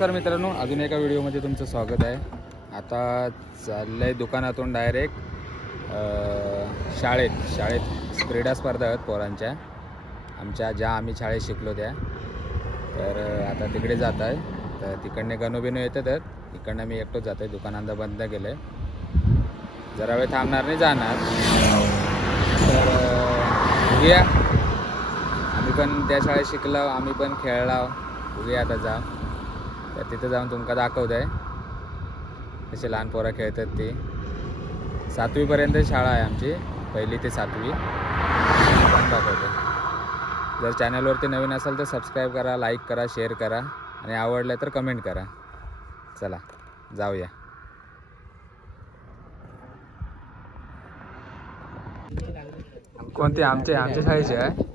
नमस्कार मित्रांनो, अजून एका व्हिडिओमध्ये तुमचं स्वागत आहे. आता चाललं आहे दुकानातून डायरेक्ट शाळेत क्रीडा स्पर्धा आहेत पोरांच्या, आमच्या ज्या आम्ही शाळेत शिकलो त्या. तर आता तिकडे जात आहे. तर तिकडने गणोबिनो येतात, इकडनं मी एकटोच जातो आहे. दुकानांदा बंद केलं आहे, जरा वेळ थांबणार नाही, जाणार. तर बघूया, आम्ही पण त्या शाळेत शिकलो, आम्ही पण खेळला. बघूया आता जा, तर तिथं जाऊन तुमका दाखवत आहे कसे लहान पोरं खेळतात ते. 7वीपर्यंत शाळा आहे आमची, 1ली ते 7वी पण दाखवतो. जर चॅनलवरती नवीन असाल तर सबस्क्राईब करा, लाईक करा, शेअर करा आणि आवडलं तर कमेंट करा. चला जाऊया. कोणते? आमच्या शाळेचे आहे.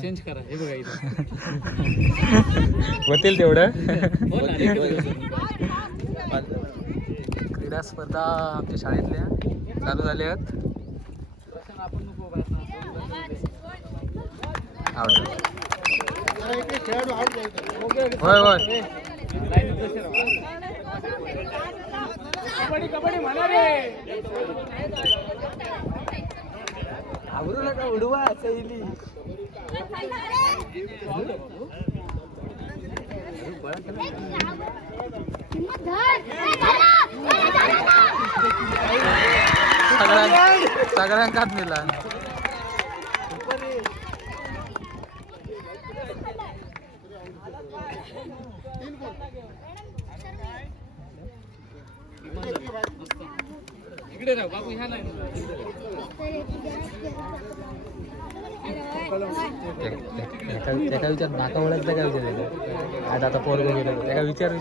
चेंज करा, हे बघा इथं होतील तेवढं. क्रीडा स्पर्धा आमच्या शाळेतल्या चालू झाल्या आहेत. होय होय. कबड्डी म्हणा रे, आवरू नका, उडवा सैली. सगळ्यांकाच मिला. इकडे राहू बाबू, ह्या नाही त्याचा विचार नाका ओळखता का विचार. आता पोरग गेलं त्याला विचार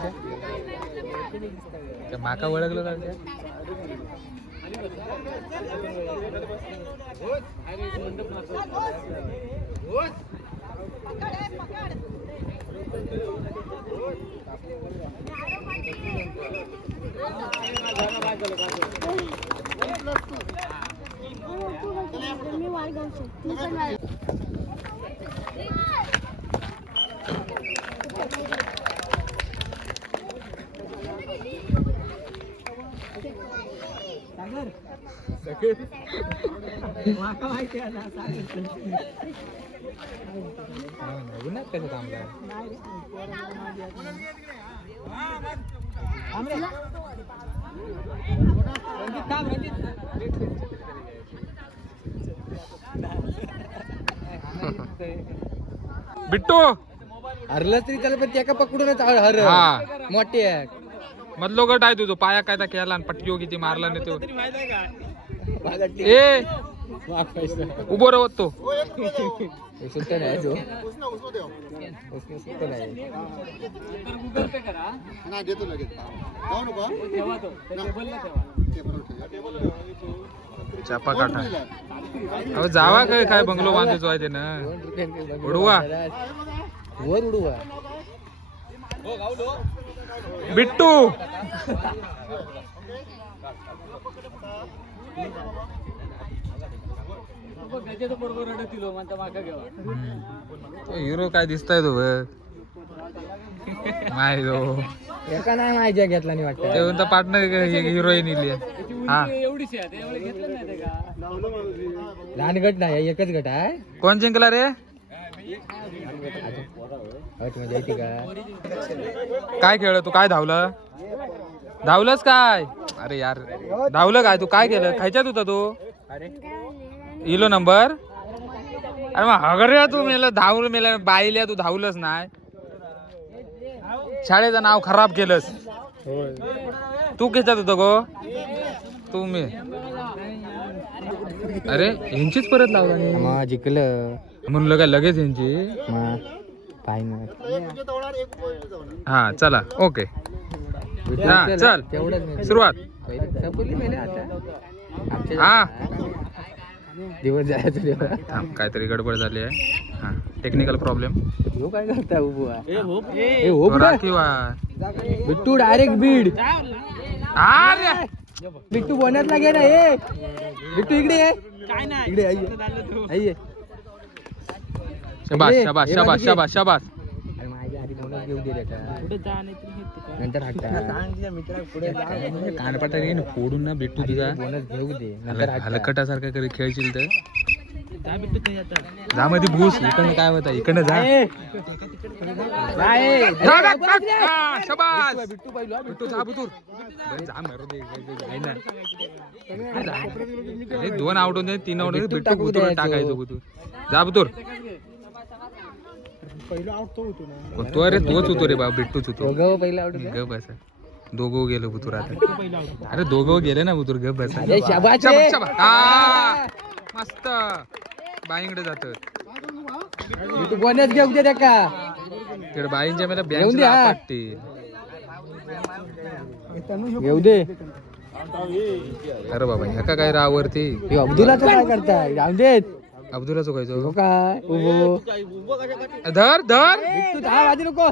माका ओळखलं का विचार. कसं थांबला. बिट्टू हरलं तरी त्याला पण त्या का पकडूनच हर मोठे मधलो गट आहे तुझो. पाया काय केला आणि पटकी किती मारला नाही तो. ए उभो राहत तो. सुट्टा नाही जो चापा काठा. अहो जावा काय काय बंगलो बांधायचो आहे ते ना. उडवा वर उडवा बिट्टू. हिरो काय दिसताय तो माय तो एका नाही माझ्या घेतला नाही वाटतं. तेव्हा पार्टनर हिरोईन इली. हा लहान गट नाही, एकच गट आहे. कोण जिंकला रे? म्हणजे काय खेळ तू? काय धावलंस काय? अरे यार धावलं काय तू? काय केलं? खायच्यात होता तू? इलो नंबर. अरे मग हगर्या तू मेला धावलं मेला बाईल्या तू धावलंच नाही. शाळेचं नाव खराब केलंस तू. खेच्यात होतं गो तू? मी अरे यांचीच परत लावला जिंकलं म्हणलं काय लगेच यांची. हा चला ओके. हा चल सुरुवात. हा दिवस जायचं तेव्हा. काहीतरी गडबड झाली आहे. हा टेक्निकल प्रॉब्लेम. काय करता किंवा बिट्टू डायरेक्ट बीड. अरे बिट्टू बोनतला गे ना. बिट्टू इकडे ये, इकडे ये. शाबास शाबास शाबास शाबास शाबास. अरे माझ्या आधी बोनस घेऊ दे रे का. नंतर कानपाटा घे ना फोडून ना भेटू तुझा बोनस घेऊ दे नंतर हलकटासारखा कधी खेळशील तर जा मध्ये भूस. इकडनं काय होता इकडनं जा. शाबास बिट्टू जा बुतूर. जा मारू दे आहे ना. अरे 2 आउट होते 3 आउट होते बिट्टू बुतूर टाकायचं बुतूर. जा बुतूर. तो अरे तोच होतो रे बाबा बिट्टूच होतो. पहिला आउट ग बस दोघं गेलो बुतूर आता. अरे दोघं गेले ना बुतूर ग बस. शाबास मस्त बाईंकडे जात बोनस घेऊ दे रे का. तिकडे बाईंच्या मला घेऊन दे, हा. पाटतील. घेऊ दे. अरे बाबा ह्या का काय रावरती अब्दुलाचं काय करताय जाऊ देत. अब्दुला चुकायचो काय उभो धर धर. बिट्टू दहा वाजी नको.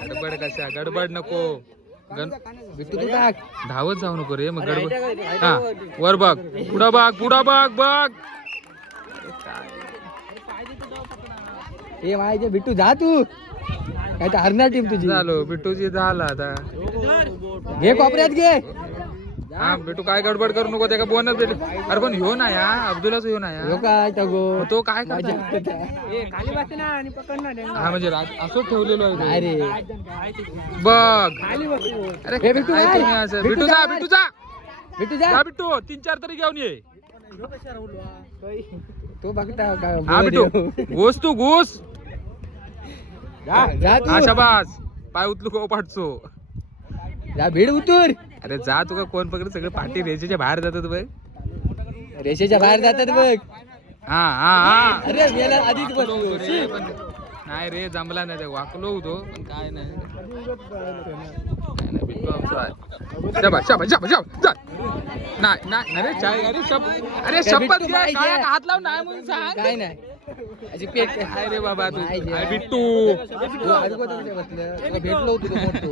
गडबड कशा गडबड नको. बिट्टू तू टाक. धावत जाऊ नको रे मग गडबड. हा वर बघ पुढं बघ पुढं बघ बघ. ए माहिती बिट्टू जा तू. काय तर हरणार टीम तुझी. झालो बिट्टूची झाला आता. घे कोपऱ्यात घे. हा बिट्टू काय गडबड करू नको त्या का बोनस भेट. अरे पण ह्यो ना या अब्दुलाच ह्यो ना या काय तगो तो काय करतो? खाली बसते ना आणि पकड ना. हा म्हणजे असंच ठेवलेलो आहे अरे बघ. खाली बसतो. अरे बिट्टू काय तुम्ही असं? बिट्टू जा बिट्टू जा. बिट्टू जा. जा बिट्टू 3-4 तरी घेऊन ये. तो बघता काय. हा बिट्टू घुस तू घुस. जा तू. हा शाबास पाय उचलू को पाठचो. जा भीड उतूर. अरे जा तुका कोण पकड सगळं पाठी रेषेच्या बाहेर जातात बघ. रेषेच्या बाहेर जातात बघ. हा हा हा. अरे मेला आधीच वाकलो होतो बसलो. रे, पण नाही रे जमला नाही ते वाकलो होतो पण काय नाही. काय नाही, बिट्टू आमचा आहे. शाबास शाबास शाबास शाबास जा. नाही नाही अरे चाय अरे अरे शपथ घे माहिती आहे. काय हात लाव नाही म्हणून सांग. काय नाही अशी पेट काय रे बाबा तू माहिती आहे. काय बिट्टू. तू अगोदर कुठे बसलं? तुला भेटलो होतो तो मोठो.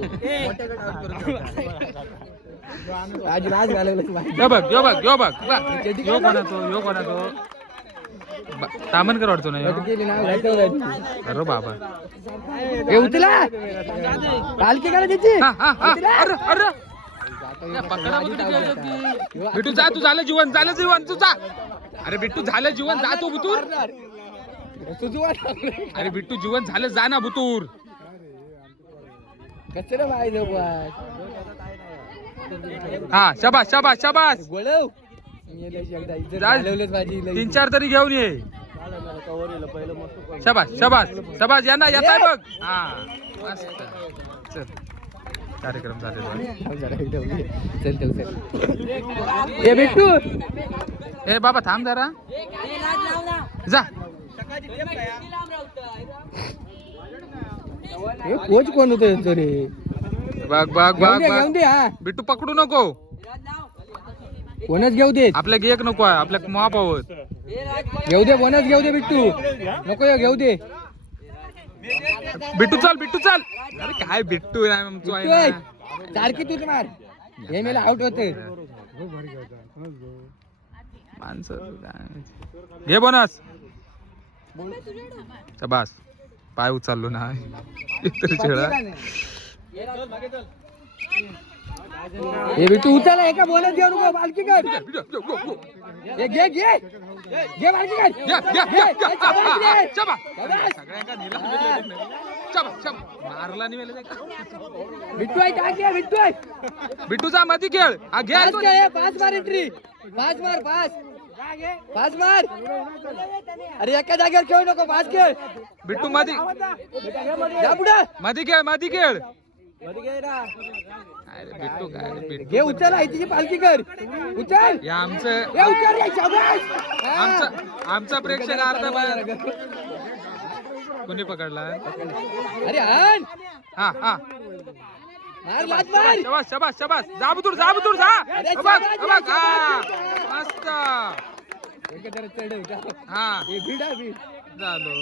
आज राज घालवलं माहिती. यो बघ यो बघ यो बघ यो कोणाचो यो कोणाचो. तामनकर वाटतो ना यो. केली नाव घातलं. अरे बाबा हे उचला. पालखी काढा त्याची. हा हा हा अरे अरे पकडा बघ किती खेळतात ती. बिट्टू जा तू झालं जीवन तू जा. अरे बिट्टू झालं जीवन जा तू बुतूर. तुझं वाट अरे बिट्टू जीवन झालं जा ना बुतूर. कसं माहिती हा शाबास शाबास शाबास. गोळव जा. 3-4 तरी घेऊन ये. शाबास शाबास शाबास यांना येत आहे बघ. हा मस्त चल कार्यक्रम झालेला. हे बिट्टू ए बाबा थांब जरा जा. कोच कोण होतो रे. बघ बघ बघ घेऊन दे. हा बिट्टू पकडू नको. बोनस घेऊ दे. आपल्या गेक नको आहे आपल्या महापावर. घेऊ दे बोनस घेऊ दे. बिट्टू नको घेऊ दे. बिट्टू चल. अरे काय बिट्टू आहे ना. सारखी तूच मार. हे मेला आउट होते. माणसं घे बोनस. शाबास पाय उचललो ना. हे बिट्टू उचल. एका बोनस घेऊ नको. पालखी कर. हे घे घे घे पालखी कर. मारला नाही बिट्टू आहे टाक घे. बिट्टू आहे. बिट्टूचा मधी खेळ हा घे. 5 मार एंट्री. 5 मार 5 मार. अरे एका जागेवर खेळू नको. 5 खेळ. बिट्टू मधी जा पुढे. मधी खेळ. अरे बिट्टू काय बिट्टू घे उचल. आहे तिची पालखी कर. उचल. हे आमचं हे उचल रे. शाबास. आमचा प्रेक्षक अर्धा बाहेर कोणी पकडला. अरे आण. हा हा मार लात मार. शाबास शाबास शाबास. जा बुतूर जा. अरे बघ शाबास, बघ हा शाबास. मस्त. एकत्र चढव जा. हा हे भीड आहे भीड. झालो.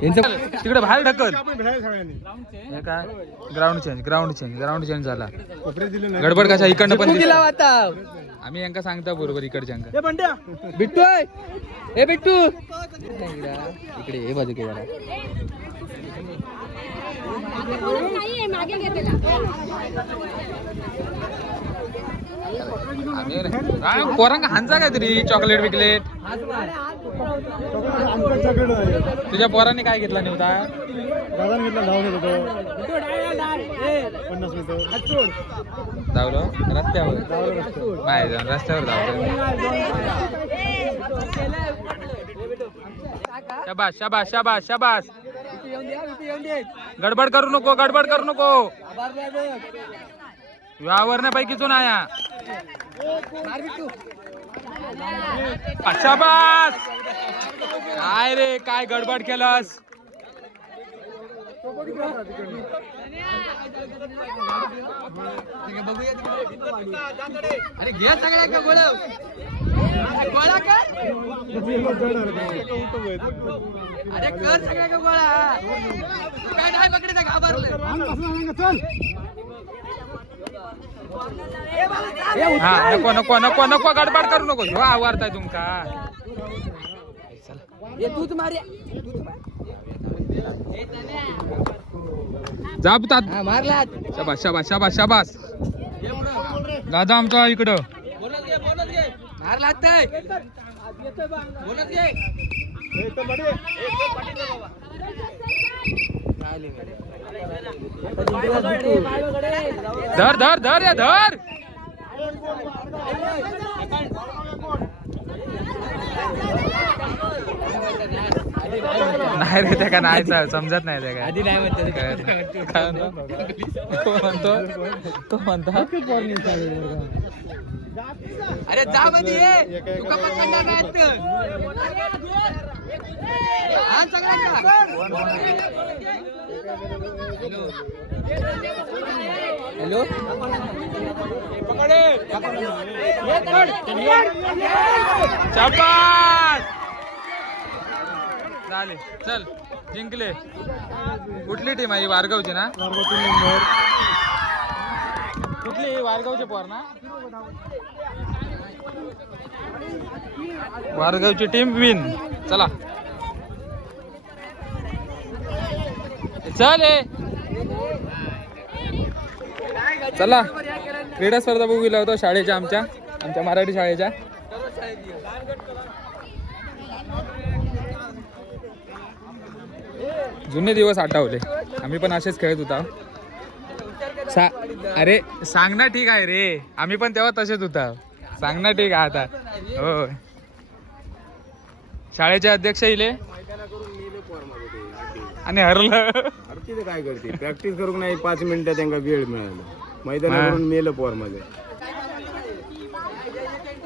तिकडे बाहेर ढकल. हे काय ग्राउंड चेंज झाला. गडबड कशा इकडनं पण गेला आता. आम्ही यांका सांगता बरोबर इकडच्या बिट्टू ए बिट्टू इकडे हे बाजू जरा काय पोरांका हांचा काहीतरी चॉकलेट बिकलेट तुझ्या पोरांनी काय घेतला निवता धावलो रस्त्यावर नाही जाऊन रस्त्यावर धावतो शाबास शाबास शाबास शाबास गडबड करू नको यावरण्यापैकीचून आया शाबास काय रे काय गडबड केलंस अरे घ्या सगळ्या का गोळा अरे कर सगळ्या का गोळा काय नाही पकडे घाबरलं हा नको नको नको नको गडबड करू नको ह्यो आवरताय तुमका तूच मारे जाबतात मारला शाबास शाबास शाबास शाबास दादा आमचा इकडं मार लागतंय धर धर धर या धर नाही रे त्या का नाही समजत नाही त्या आधी नाही म्हणतो अरे जा मध्ये तुका पकडणार नाहीत हा सगळ्यांना हॅलो शाबास झाले चल जिंकले कुठली टीम आहे वारगावची ना कुठली वारगावचे पोर ना वारगावची टीम विन चला चल चला क्रीडा स्पर्धा बघू गेला होतो शाळेच्या आमच्या मराठी शाळेच्या जुने दिवस आठवले आम्ही पण असेच खेळत होता अरे सांगणं ठीक आहे रे आम्ही पण तेव्हा तसेच होता सांगणं ठीक आहे आता हो शाळेचे अध्यक्ष इले आणि हरलं काय करते प्रॅक्टिस करून नाही 5 मिनिटं त्यांना वेळ मिळाला मैदानावरून मेलं पोर मध्ये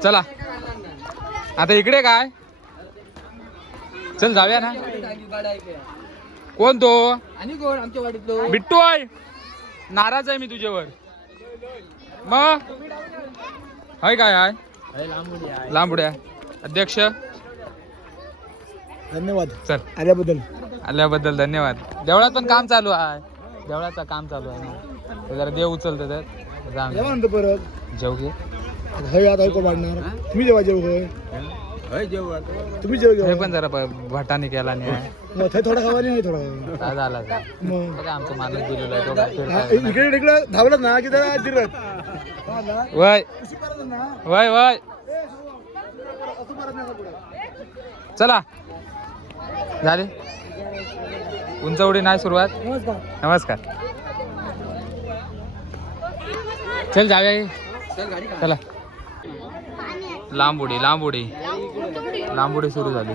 चला आता इकडे काय चल जाऊया ना कोण तो आणि कोण आमच्या वाडीतलो बिट्टू आहे नाराज आहे मी तुझ्यावर मग हाय काय आहे लांबुड्या अध्यक्ष धन्यवाद चल आल्याबद्दल धन्यवाद देवळात पण काम चालू आहे देवळाचं काम चालू आहे ना तर जरा देव उचलते तर जाऊन परत जेव घे हय आता ऐकू वाढणार तुम्ही जेव्हा जेव होय तुम्ही जेव हे पण जरा भटाने केला नाही थोडा खावा नाही थोडा काय झाला बघा आमचं माणूस दिलेलं आहे तो काय फिरताय. इकडे इकडे धावलं ना की जरा जिरत वय वय वय चला झाले उंचवडी नाही सुरुवात नमस्कार चल जाऊया चला लांब उडी सुरू झाली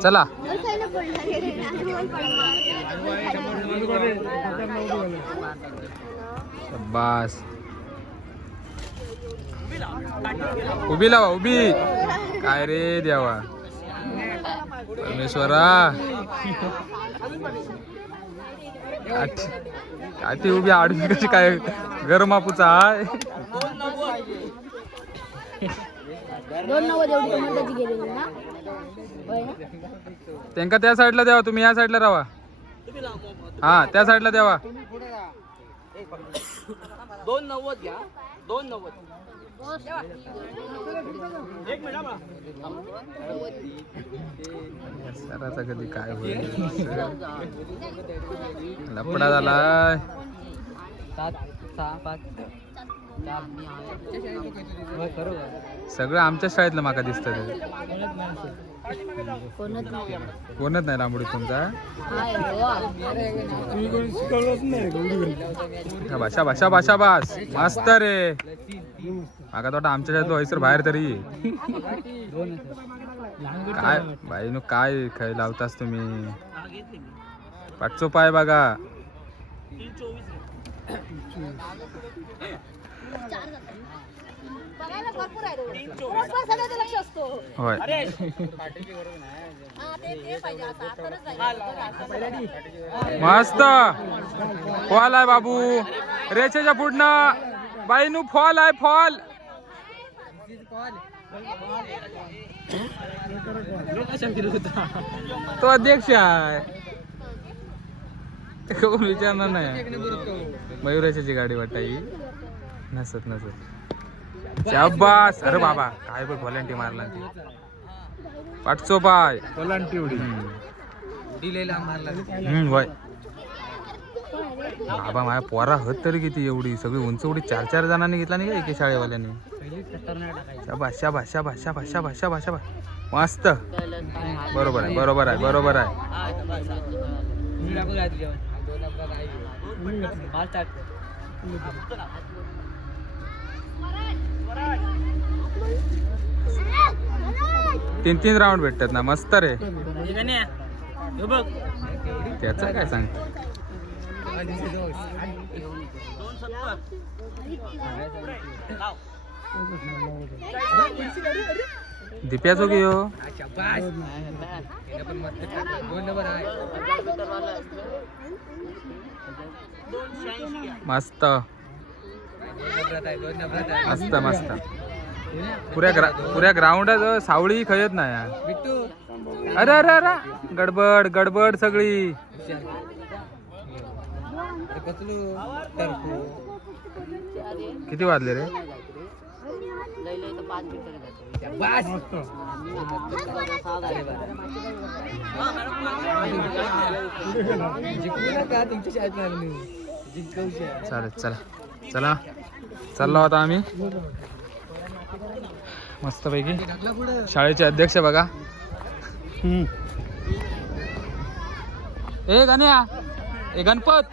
चला बस उभी लावा उभी काय रे देवा परमेश्वरा ती उभी आडवी कशी काय गरमापूचा आहे. 290 एवढी टमाट्याची गेलेली ना होय ना. त्यांका त्या साईडला द्यावा, तुम्ही या साईडला राहा. हा त्या साईडला द्यावा. 290 घ्या 290. सराचा कधी काय होईल लपडा झालाय. 7 6 5 सगळं आमच्या शाळेतलं माका दिसतं ते. कोणच नाही लांबडी तुमचा. भाषा भाषा भाषा बास मस्त रे. माका तो आमच्या शाळेतलं हैसर बाहेर तरी काय बाई नु काय खाय लावतास तुम्ही. पाठचो पाय बघा. होय मस्त फॉल आहे बाबू. रेषेच्या पुढनं बाईनू फॉल आहे फॉल. तो अध्यक्ष आहे कोण विचारणार नाही. मयुरेशाची गाडी वाटाई नसत नसत. शाबास. अरे बाबा काय बघ व्हॉलंटी मारला ती. पाठचो पाय व्हॉलंटी उडी दिलेला मारला. होय बाबा माझ्या पोरा हत तरी किती एवढी सगळी उंच उडी 4-4 जणांनी घेतला नाही का एके शाळेवाल्याने. शाबास शाबास शाबास शाबास शाबास शाबास शाबास मस्त. बरोबर आहे बरोबर आहे बरोबर आहे. तीन राऊंड भेटतात ना मस्त रे. त्याच काय सांग. दिप्याचो की हो मस्त मस्त मस्त. पुऱ्या ग्राउंडात सावळी खयत नाही. अरे अरे अरे गडबड गडबड सगळी. किती वाजले रे. चालेल चला चला चाललो आता आम्ही मस्तपैकी. शाळेचे अध्यक्ष बघा. ए गण्या ए गणपत